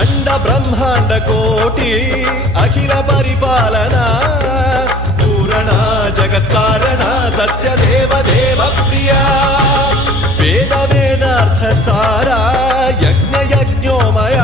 अंड ब्रह्मांड कोटि अखिल परिपालना पूरणा जगत्कारणा सत्यदेव देव प्रिया वेद वेदार्थ सारा यज्ञ यज्ञोमया